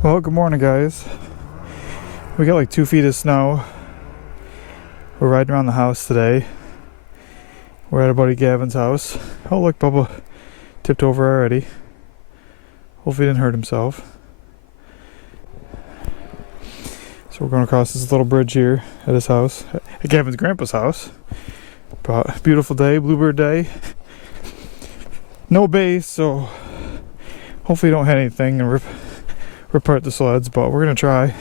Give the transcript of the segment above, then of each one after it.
Well, good morning, guys. We got like 2 feet of snow. We're riding around the house today. We're at our buddy Gavin's house. Oh, look, Bubba tipped over already. Hopefully he didn't hurt himself. So we're going across this little bridge here at his house, at Gavin's grandpa's house. But beautiful day, bluebird day. No base, so hopefully you don't hit anything and rip apart the sleds, but we're gonna try.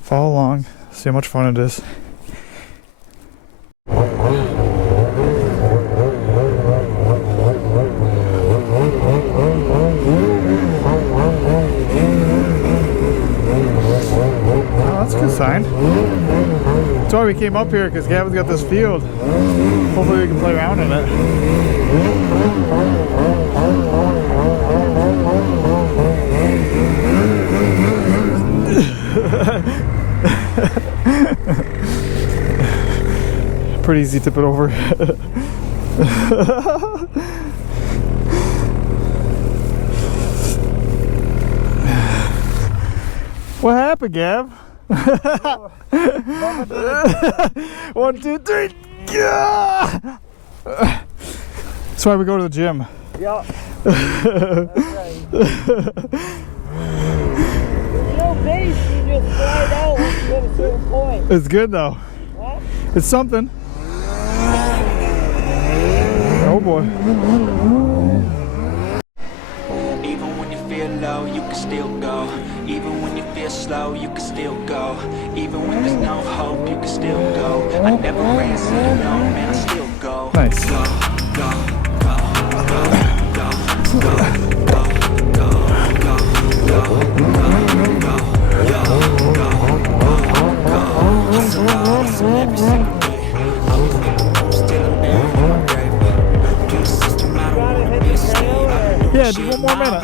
Follow along, see how much fun it is. Oh, that's a good sign. That's why we came up here, because Gavin's got this field. Hopefully we can play around in it. Pretty easy to tip it over. What happened, Gav? 1, 2, 3. That's why we go to the gym. Yeah. That's right. No base, you just slide out once you hit a certain point. It's good though. What? It's something. Oh boy. Even when you feel low, you can still go. Even when you feel slow, you can still go. Even when there's no hope, you can still go. I never ran, so you know, man, I still go. Nice. Go, go, go, go, go, go, go, go, go, go, go, go, every single day. I'm still a man in my grave. Do the system, I don't wanna be a slave. Yeah, just one more minute.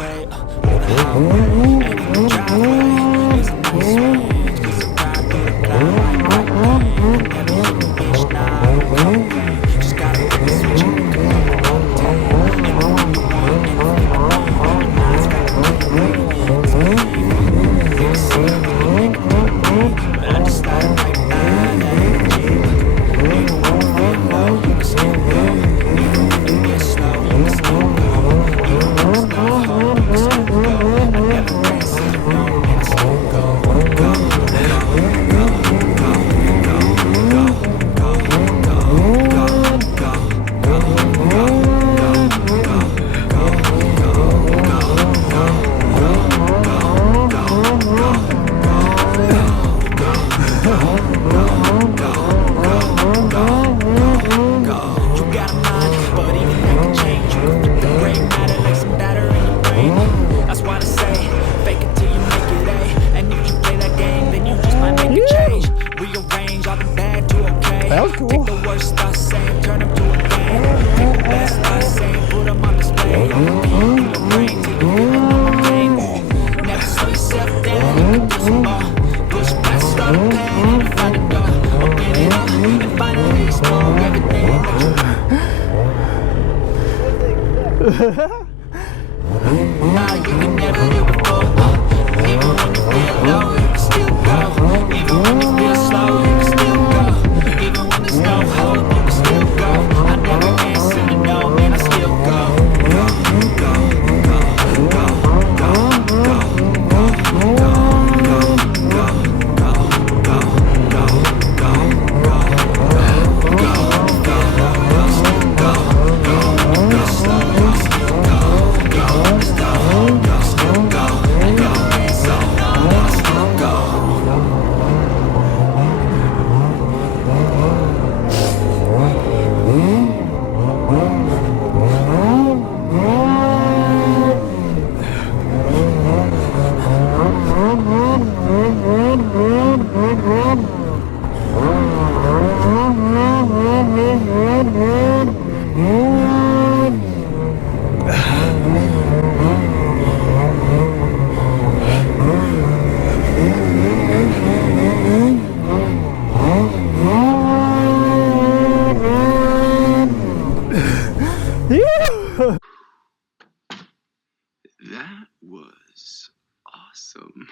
awesome.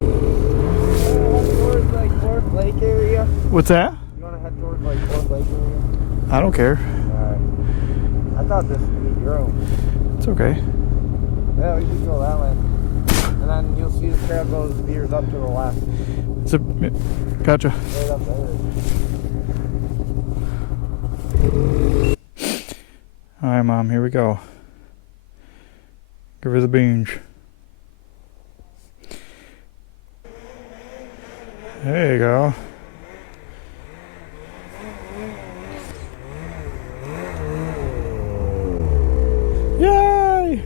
Towards like Fourth Lake area. What's that? You want to head towards like Fourth Lake area? I don't care. Alright. I thought this would be your own. It's okay. Yeah, we could go that way. And then you'll see the trail goes veers up to the left. It's a, gotcha. Right up there. Alright, Mom, here we go. Give her the beans. There you go. Yay!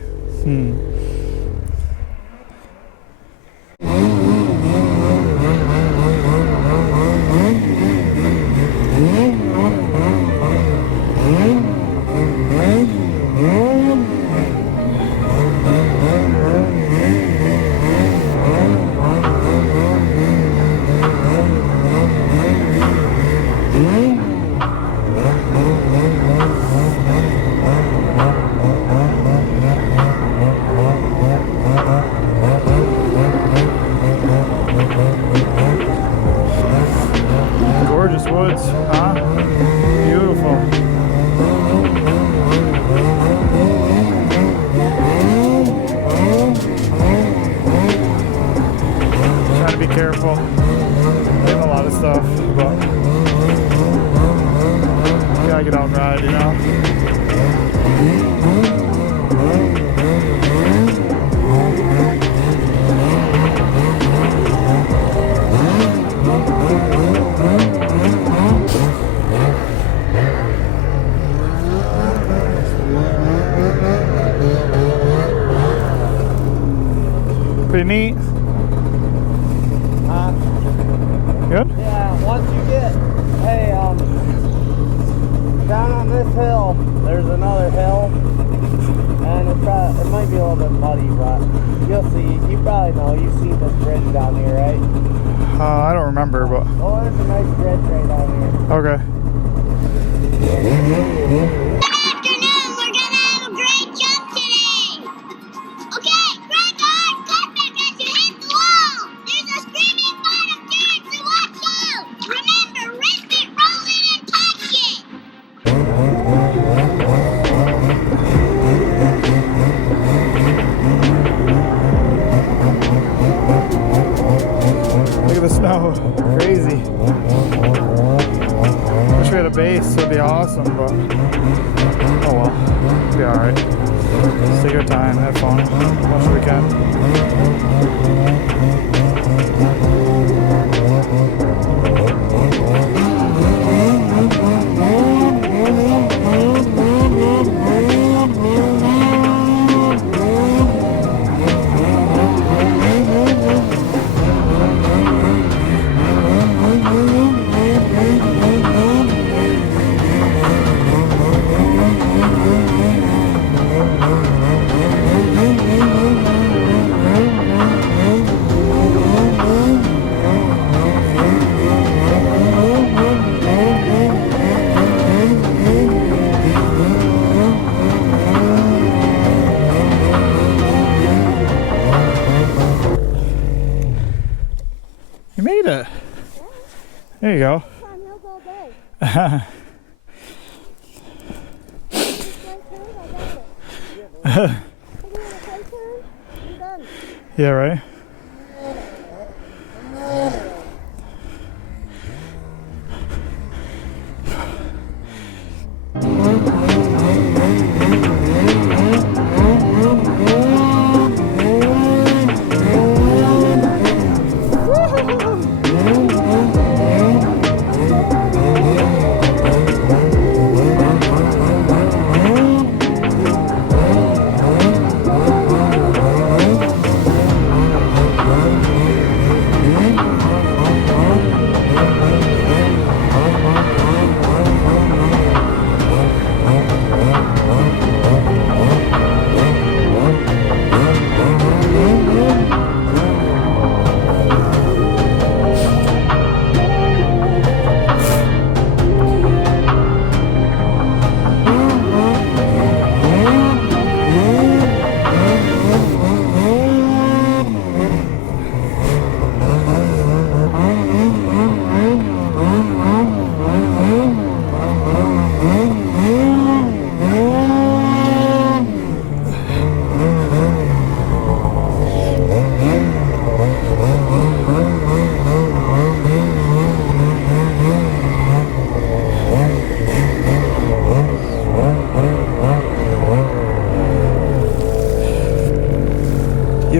Gorgeous woods, huh? Beautiful. Trying to be careful. Getting a lot of stuff, but gotta get out and ride, you know? Pretty neat. Good? Yeah, once you get, hey, down on this hill, there's another hill, and it might be a little bit muddy, but you'll see, you probably know, you've seen this bridge down here, right? I don't remember, but Oh, there's a nice bridge right down here. okay. Look at the snow. Crazy. Wish we had a base, it'd be awesome, but oh well. It'll be alright. Just take our time, have fun, as much as we can. You made it. There you go. Yeah, right?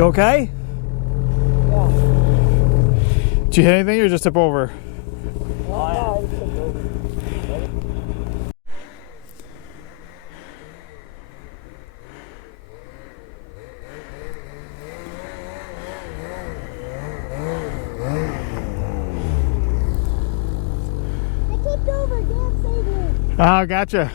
You okay? Yeah. Did you hit anything or just tip over? Oh, yeah. I just took over. Ready? I tipped over, Dad saved me. Oh, gotcha.